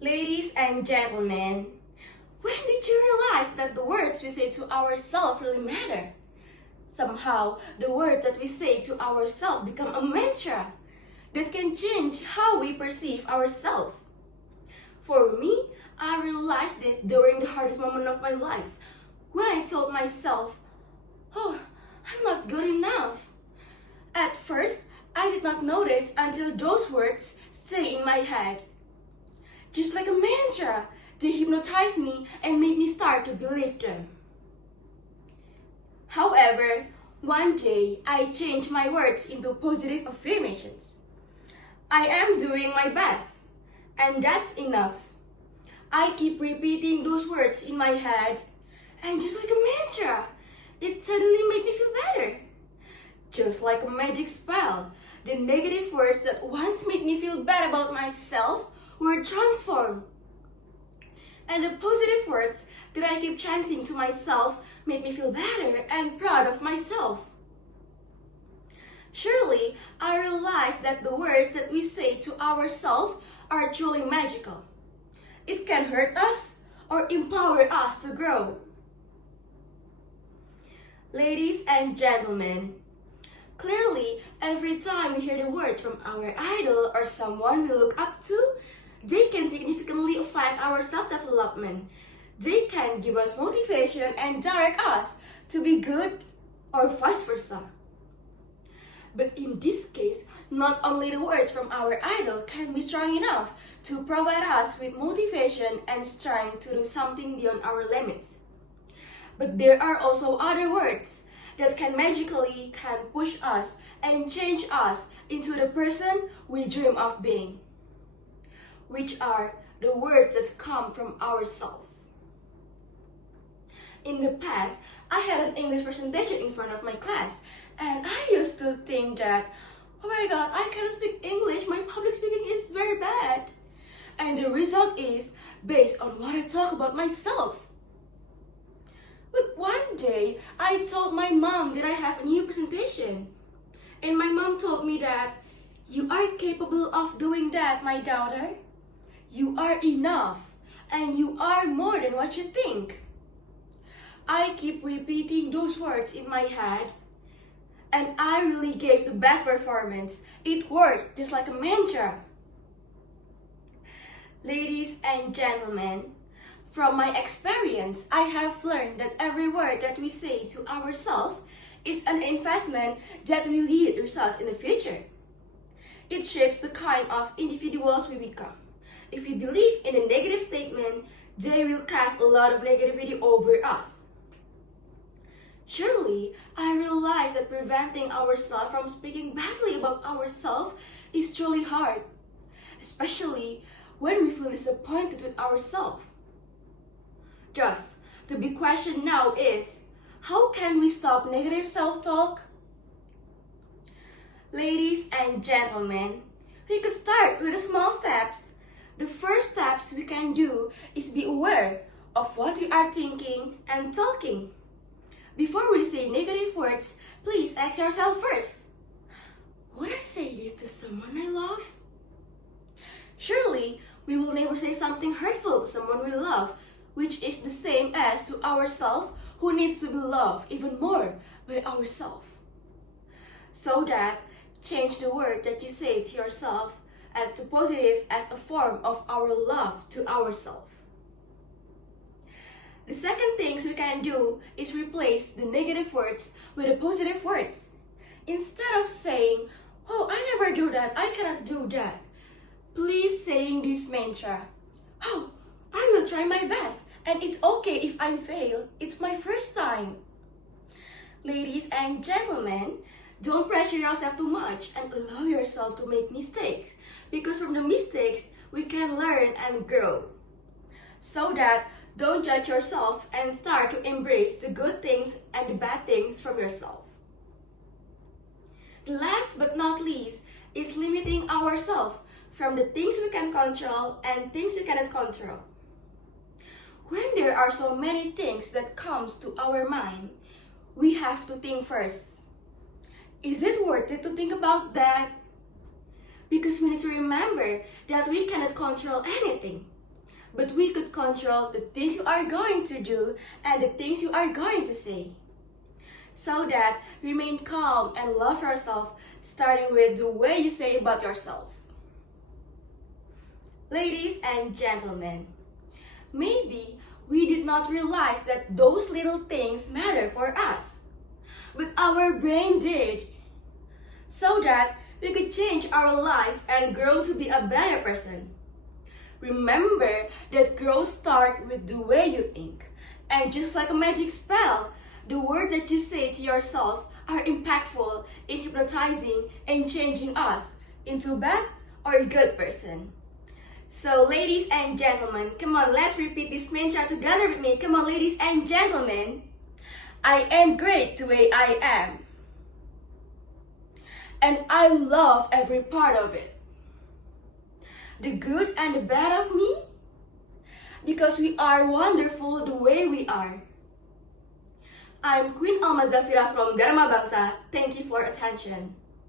Ladies and gentlemen, when did you realize that the words we say to ourselves really matter? Somehow, the words that we say to ourselves become a mantra that can change how we perceive ourselves. For me, I realized this during the hardest moment of my life, when I told myself, "Oh, I'm not good enough." At first, I did not notice until those words stay in my head. Just like a mantra, they hypnotized me and made me start to believe them. However, one day I changed my words into positive affirmations. I am doing my best, and that's enough. I keep repeating those words in my head, and just like a mantra, it suddenly made me feel better. Just like a magic spell, the negative words that once made me feel bad about myself were transformed. And the positive words that I keep chanting to myself made me feel better and proud of myself. Surely, I realized that the words that we say to ourselves are truly magical. It can hurt us or empower us to grow. Ladies and gentlemen, clearly, every time we hear the words from our idol or someone we look up to, they can significantly affect our self-development. They can give us motivation and direct us to be good or vice versa. But in this case, not only the words from our idol can be strong enough to provide us with motivation and strength to do something beyond our limits, but there are also other words that can magically push us and change us into the person we dream of being, which are the words that come from ourselves. In the past, I had an English presentation in front of my class, and I used to think that, oh my god, I cannot speak English, my public speaking is very bad. And the result is based on what I talk about myself. But one day, I told my mom that I have a new presentation. And my mom told me that, "You are capable of doing that, my daughter. You are enough, and you are more than what you think." I keep repeating those words in my head, and I really gave the best performance. It worked just like a mantra. Ladies and gentlemen, from my experience, I have learned that every word that we say to ourselves is an investment that will yield results in the future. It shapes the kind of individuals we become. If we believe in a negative statement, they will cast a lot of negativity over us. Surely, I realize that preventing ourselves from speaking badly about ourselves is truly hard, especially when we feel disappointed with ourselves. Thus, the big question now is, how can we stop negative self-talk? Ladies and gentlemen, we could start with the small steps. The first steps we can do is be aware of what we are thinking and talking. Before we say negative words, please ask yourself first, would I say this to someone I love? Surely, we will never say something hurtful to someone we love, which is the same as to ourselves who needs to be loved even more by ourselves. So that, change the word that you say to yourself to positive as a form of our love to ourselves. The second things we can do is replace the negative words with the positive words. Instead of saying, "Oh, I never do that, I cannot do that," please saying this mantra, "Oh, I will try my best, and it's okay if I fail, it's my first time." Ladies and gentlemen, don't pressure yourself too much and allow yourself to make mistakes, because from the mistakes, we can learn and grow. So that, don't judge yourself and start to embrace the good things and the bad things from yourself. The last but not least is limiting ourselves from the things we can control and things we cannot control. When there are so many things that comes to our mind, we have to think first. Is it worth it to think about that? Because we need to remember that we cannot control anything. but we could control the things you are going to do and the things you are going to say. So that remain calm and love yourself, starting with the way you say about yourself. Ladies and gentlemen, maybe we did not realize that those little things matter for us, but our brain did, so that we could change our life and grow to be a better person. Remember that growth starts with the way you think, and just like a magic spell, the words that you say to yourself are impactful in hypnotizing and changing us into a bad or a good person. So ladies and gentlemen, come on, let's repeat this mantra together with me. Come on, ladies and gentlemen. I am great the way I am. And I love every part of it. The good and the bad of me. Because we are wonderful the way we are. I'm Queen Alma from Darma. Thank you for attention.